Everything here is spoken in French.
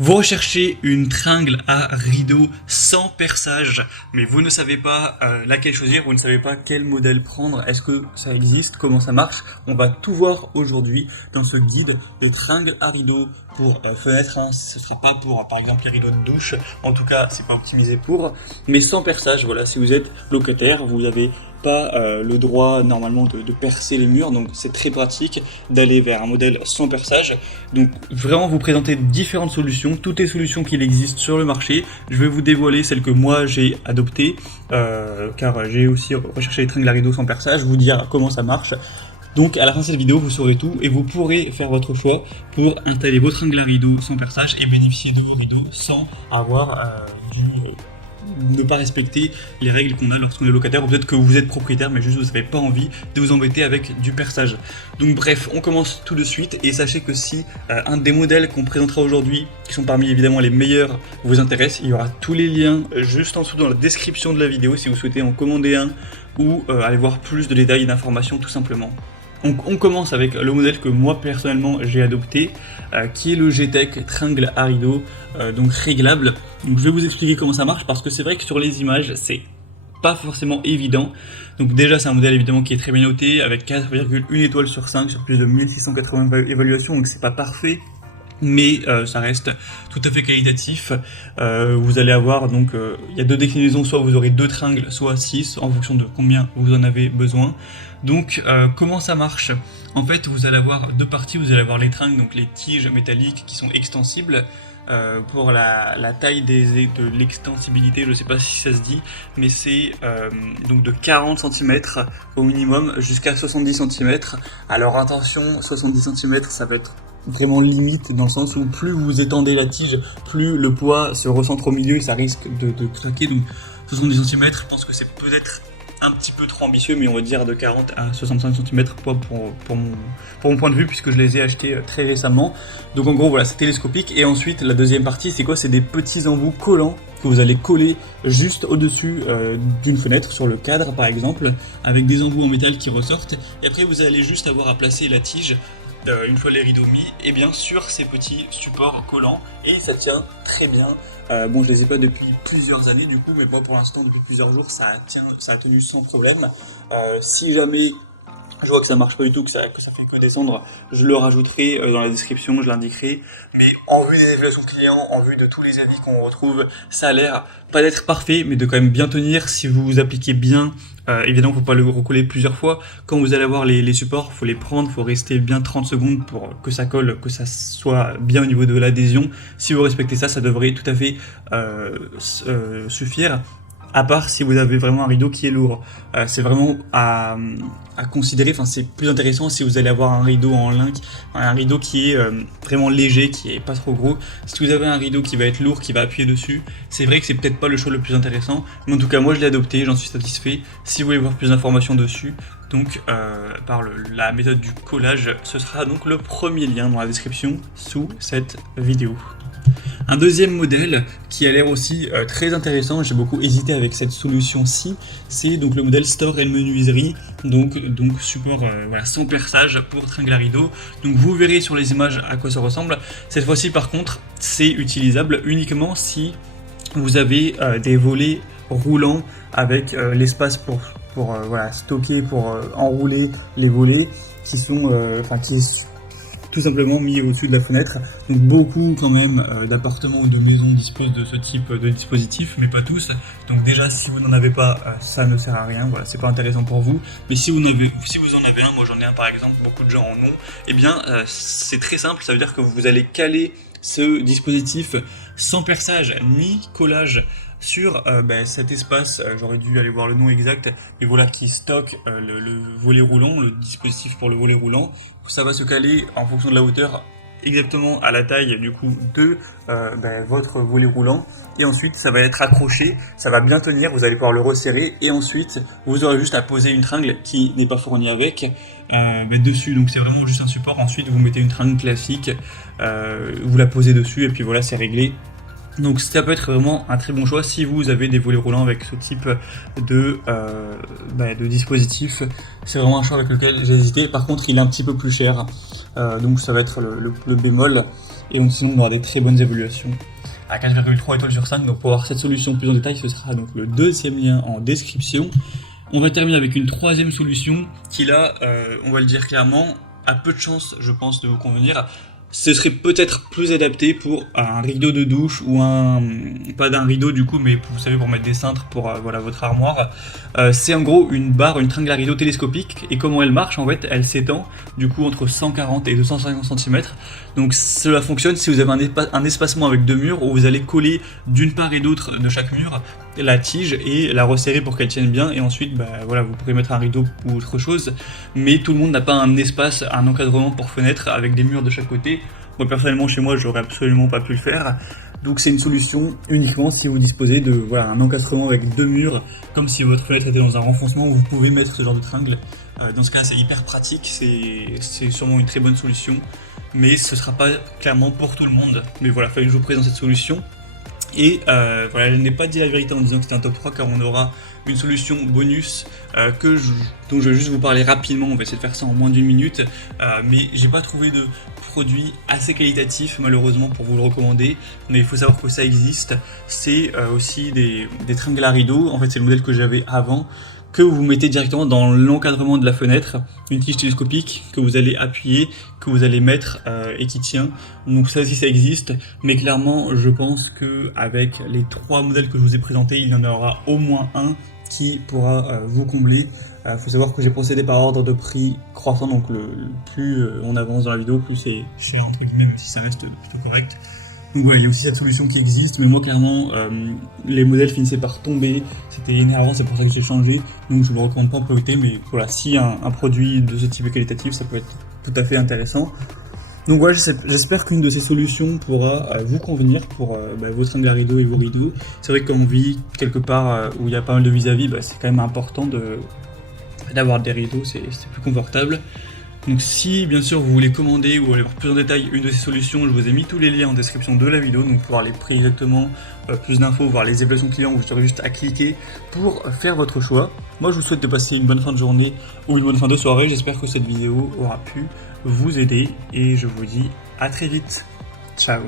Vous recherchez une tringle à rideau sans perçage, mais vous ne savez pas laquelle choisir, vous ne savez pas quel modèle prendre, est-ce que ça existe, comment ça marche. On va tout voir aujourd'hui dans ce guide de tringle à rideau pour fenêtre, hein. Ce ne serait pas pour par exemple les rideaux de douche, en tout cas c'est pas optimisé pour, mais sans perçage. Voilà, si vous êtes locataire, vous avez pas le droit normalement de percer les murs, donc c'est très pratique d'aller vers un modèle sans perçage. Donc vraiment vous présenter différentes solutions, toutes les solutions qu'il existe sur le marché. Je vais vous dévoiler celle que moi j'ai adoptée, car j'ai aussi recherché les tringles à rideau sans perçage, vous dire comment ça marche. Donc à la fin de cette vidéo, vous saurez tout et vous pourrez faire votre choix pour installer vos tringles à rideau sans perçage et bénéficier de vos rideaux sans avoir ne pas respecter les règles qu'on a lorsqu'on est locataire, ou peut-être que vous êtes propriétaire mais juste vous n'avez pas envie de vous embêter avec du perçage. Donc bref, on commence tout de suite et sachez que si un des modèles qu'on présentera aujourd'hui, qui sont parmi évidemment les meilleurs, vous intéresse, il y aura tous les liens juste en dessous dans la description de la vidéo si vous souhaitez en commander un ou aller voir plus de détails et d'informations tout simplement. Donc on commence avec le modèle que moi personnellement j'ai adopté, qui est le G-Tech Tringle à rideau, donc réglable. Donc je vais vous expliquer comment ça marche parce que c'est vrai que sur les images c'est pas forcément évident. Donc déjà c'est un modèle évidemment qui est très bien noté avec 4,1 étoiles sur 5 sur plus de 1680 évaluations, donc c'est pas parfait. Mais ça reste tout à fait qualitatif. Vous allez avoir donc il y a deux déclinaisons, soit vous aurez 2 tringles, soit 6 en fonction de combien vous en avez besoin. Donc comment ça marche? En fait vous allez avoir deux parties, vous allez avoir les tringles, donc les tiges métalliques qui sont extensibles. Pour la taille de l'extensibilité, je ne sais pas si ça se dit, mais c'est donc de 40 cm au minimum jusqu'à 70 cm. Alors attention, 70 cm ça va être vraiment limite dans le sens où plus vous étendez la tige, plus le poids se recentre au milieu et ça risque de craquer. Donc 70 cm, je pense que c'est peut-être un petit peu trop ambitieux, mais on va dire de 40 à 65 cm pour mon point de vue, puisque je les ai achetés très récemment. Donc en gros voilà, c'est télescopique. Et ensuite la deuxième partie c'est quoi? C'est des petits embouts collants que vous allez coller juste au-dessus d'une fenêtre, sur le cadre par exemple, avec des embouts en métal qui ressortent. Et après vous allez juste avoir à placer la tige une fois les rideaux mis, et bien sur ces petits supports collants, et ça tient très bien. Bon, je les ai pas depuis plusieurs années du coup, mais moi pour l'instant depuis plusieurs jours ça a tenu sans problème. Si jamais je vois que ça marche pas du tout, que ça fait que descendre, je le rajouterai dans la description, je l'indiquerai. Mais en vue des évaluations clients, en vue de tous les avis qu'on retrouve, ça a l'air pas d'être parfait, mais de quand même bien tenir si vous vous appliquez bien. Évidemment, faut pas le recoller plusieurs fois. Quand vous allez avoir les supports, faut les prendre, faut rester bien 30 secondes pour que ça colle, que ça soit bien au niveau de l'adhésion. Si vous respectez ça, ça devrait tout à fait suffire. À part si vous avez vraiment un rideau qui est lourd. C'est vraiment à considérer, enfin c'est plus intéressant si vous allez avoir un rideau en lin, un rideau qui est vraiment léger, qui est pas trop gros. Si vous avez un rideau qui va être lourd, qui va appuyer dessus, c'est vrai que c'est peut-être pas le choix le plus intéressant, mais en tout cas moi je l'ai adopté, j'en suis satisfait. Si vous voulez voir plus d'informations dessus, donc par la méthode du collage, ce sera donc le premier lien dans la description sous cette vidéo. Un deuxième modèle qui a l'air aussi très intéressant, j'ai beaucoup hésité avec cette solution-ci, c'est donc le modèle store et menuiserie, donc support voilà, sans perçage pour tringle à rideau. Donc vous verrez sur les images à quoi ça ressemble. Cette fois-ci par contre, c'est utilisable uniquement si vous avez des volets roulants avec l'espace pour voilà, stocker, pour enrouler les volets qui sont qui est tout simplement mis au-dessus de la fenêtre. Donc beaucoup quand même d'appartements ou de maisons disposent de ce type de dispositif, mais pas tous. Donc déjà si vous n'en avez pas, ça ne sert à rien, voilà, c'est pas intéressant pour vous. Mais si vous en avez un, moi j'en ai un par exemple, beaucoup de gens en ont, et bien c'est très simple, ça veut dire que vous allez caler ce dispositif sans perçage ni collage sur cet espace, j'aurais dû aller voir le nom exact, mais voilà, qui stocke le volet roulant, le dispositif pour le volet roulant. Ça va se caler en fonction de la hauteur exactement à la taille du coup de votre volet roulant, et ensuite ça va être accroché, ça va bien tenir, vous allez pouvoir le resserrer, et ensuite vous aurez juste à poser une tringle qui n'est pas fournie avec dessus. Donc c'est vraiment juste un support, ensuite vous mettez une tringle classique, vous la posez dessus et puis voilà, c'est réglé. Donc ça peut être vraiment un très bon choix si vous avez des volets roulants avec ce type de dispositif. C'est vraiment un choix avec lequel j'ai hésité. Par contre, il est un petit peu plus cher, donc ça va être le bémol. Et donc sinon, on aura des très bonnes évaluations à 4,3 étoiles sur 5. Donc pour voir cette solution plus en détail, ce sera donc le deuxième lien en description. On va terminer avec une troisième solution qui là, on va le dire clairement, a peu de chance, je pense, de vous convenir. Ce serait peut-être plus adapté pour un rideau de douche ou pas d'un rideau du coup, mais vous savez, pour mettre des cintres pour voilà, votre armoire. C'est en gros une barre, une tringle à rideau télescopique, et comment elle marche en fait, elle s'étend du coup entre 140 et 250 cm. Donc cela fonctionne si vous avez un espacement avec deux murs où vous allez coller d'une part et d'autre de chaque mur la tige et la resserrer pour qu'elle tienne bien, et ensuite voilà, vous pourrez mettre un rideau ou autre chose, mais tout le monde n'a pas un espace, un encadrement pour fenêtre avec des murs de chaque côté. Moi personnellement chez moi j'aurais absolument pas pu le faire, donc c'est une solution uniquement si vous disposez de voilà, un encadrement avec deux murs, comme si votre fenêtre était dans un renfoncement où vous pouvez mettre ce genre de tringle. Dans ce cas c'est hyper pratique, c'est sûrement une très bonne solution, mais ce sera pas clairement pour tout le monde. Mais voilà, il fallait que je vous présente cette solution. Et voilà, elle n'est pas dit la vérité en disant que c'était un top 3, car on aura une solution bonus dont je vais juste vous parler rapidement. On va essayer de faire ça en moins d'une minute, mais j'ai pas trouvé de produit assez qualitatif malheureusement pour vous le recommander, mais il faut savoir que ça existe. C'est aussi des tringles à rideaux, en fait c'est le modèle que j'avais avant, que vous mettez directement dans l'encadrement de la fenêtre, une tige télescopique que vous allez appuyer, que vous allez mettre et qui tient. Donc ça aussi ça existe, mais clairement je pense que avec les trois modèles que je vous ai présentés, il y en aura au moins un qui pourra vous combler. Faut savoir que j'ai procédé par ordre de prix croissant, donc plus on avance dans la vidéo, plus c'est cher entre guillemets, même si ça reste plutôt correct. Donc ouais, il y a aussi cette solution qui existe, mais moi clairement, les modèles finissaient par tomber, c'était énervant, c'est pour ça que j'ai changé, donc je ne vous recommande pas en priorité, mais voilà, si un produit de ce type est qualitatif, ça peut être tout à fait intéressant. Donc voilà, j'espère qu'une de ces solutions pourra vous convenir pour vos tringles à rideaux et vos rideaux. C'est vrai que quand on vit quelque part où il y a pas mal de vis-à-vis, c'est quand même important d'avoir des rideaux, c'est plus confortable. Donc si bien sûr vous voulez commander ou aller voir plus en détail une de ces solutions, je vous ai mis tous les liens en description de la vidéo, donc pour voir les prix exactement, plus d'infos, voir les évaluations clients, vous aurez juste à cliquer pour faire votre choix. Moi je vous souhaite de passer une bonne fin de journée ou une bonne fin de soirée, j'espère que cette vidéo aura pu vous aider et je vous dis à très vite. Ciao.